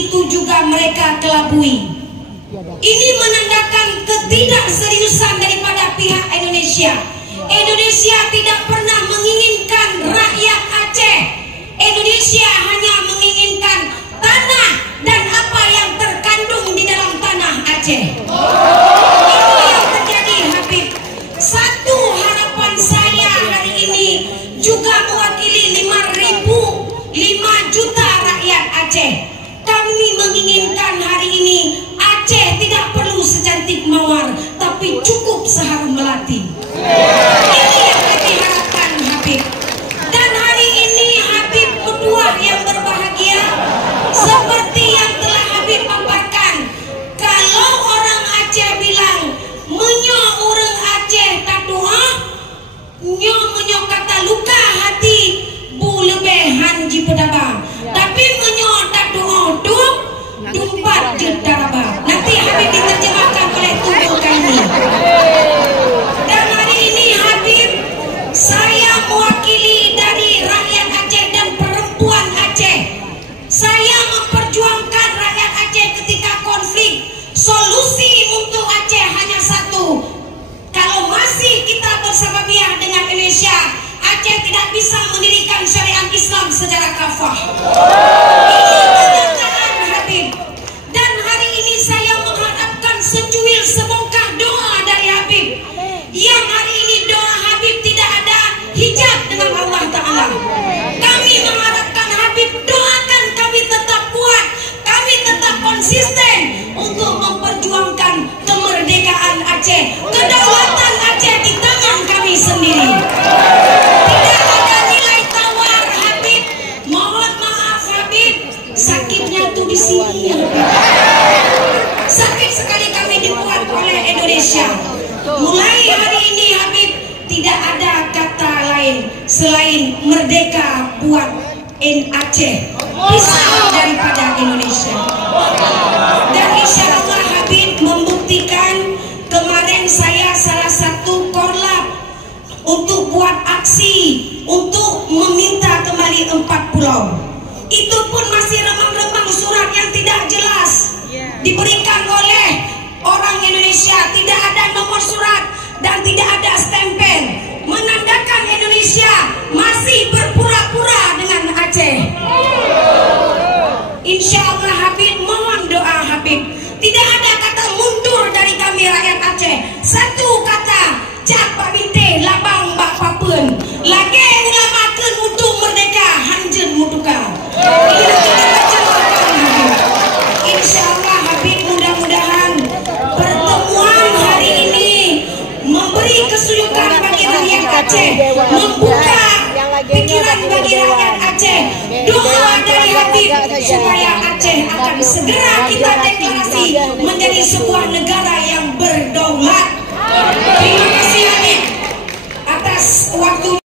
itu juga mereka kelabui. Ini menandakan ketidakseriusan daripada pihak Indonesia. Indonesia tidak pernah menginginkan rakyat Aceh. Indonesia hanya menginginkan tanah dan apa yang terkandung di dalam tanah Aceh. Itu yang terjadi, Habib. Satu harapan saya hari ini juga mewakili 5 juta rakyat Aceh. Kami menginginkan hari ini Aceh tidak perlu secantik Mawar, tapi cukup seharum Melati. Ini yang kami harapkan, Habib. Dan hari ini Habib berdua yang berbahagia, seperti yang telah Habib paparkan. Kalau orang Aceh bilang menyo orang Aceh tak doa, menyo kata luka hati bu lebehan ji pedaba. Tapi menyo tak doa duk dumpat je daraba. Nanti Habib diterjemahkan oleh tubuh kami. Dan hari ini Habib, saya mewakili dari rakyat Aceh dan perempuan Aceh. Saya memperjuangkan rakyat Aceh ketika konflik. Solusi untuk Aceh hanya satu. Kalau masih kita bersama biar dengan Indonesia, Aceh tidak bisa mendirikan syariat Islam secara kafah. Ini kenyataan, Habib. Dan hari ini saya mengharapkan secuil sebongkah doa dari Habib. Yang hari ini doa Habib tidak ada hijab dengan Allah Ta'ala. Kami mengharapkan Habib doakan kami tetap kuat, kami tetap konsisten untuk memperjuangkan kemerdekaan Aceh. Kedaulatan Aceh di tangan kami sendiri. Tidak ada nilai tawar, Habib. Mohon maaf, Habib. Sakitnya tuh di sini. Sakit sekali kami dibuat oleh Indonesia. Mulai hari ini, Habib, tidak ada kata lain selain merdeka buat Aceh. Pisah daripada Indonesia. Dan insya Allah Habib membuktikan. Kemarin saya salah satu korlap untuk buat aksi untuk meminta kembali 4 pulau. Itu pun masih remang-remang surat yang tidak jelas diberikan oleh orang Indonesia. Tidak ada nomor surat dan tidak ada stempel, menandakan Indonesia masih berpura-pura dengan Aceh. Insya Allah Habib, mohon doa Habib. Tidak ada kata mundur dari kami rakyat Aceh. Satu kata, jak Pak Binte, labang Bak Papun. Lagi ulamakan untuk merdeka, hanjen mutuka. Ini kita terjemahkan Habib. Insya Allah Habib, mudah-mudahan pertemuan hari ini memberi kesulitan bagi rakyat Aceh, membuka pikiran bagi rakyat Aceh. Doa dari Habib supaya Aceh akan segera kita deklarasi menjadi sebuah negara yang berdaulat. Terima kasih Habib atas waktu.